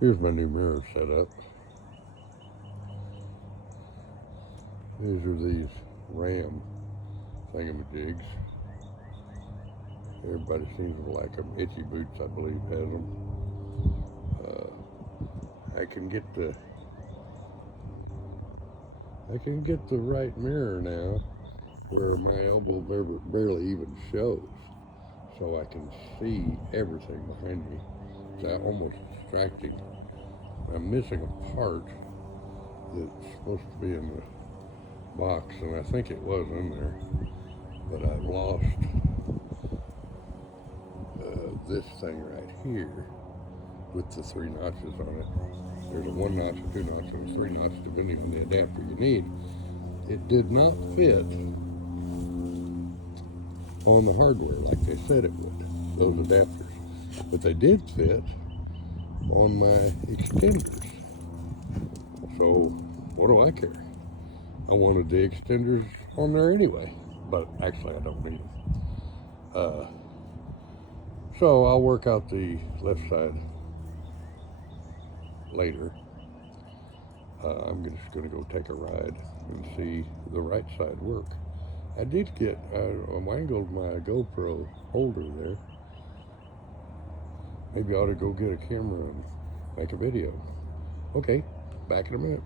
Here's my new mirror setup. These are these Ram thingamajigs. Everybody seems to like them. Itchy Boots, I believe, has them. I can get the right mirror now where my elbow barely even shows, so I can see everything behind me. It's almost distracting. I'm missing a part that's supposed to be in the box, and I think it was in there, but I've lost this thing right here with the 3 notches on it. There's a 1 notch, a 2 notch, and a 3 notch, depending on the adapter you need. It did not fit on the hardware like they said it would, those adapters. But they did fit on my extenders. So what do I care? I wanted the extenders on there anyway, but actually I don't need them. So I'll work out the left side later. I'm just going to go take a ride and see the right side work. I did get, I wangled my GoPro holder there. Maybe I ought to go get a camera and make a video. Okay, back in a minute.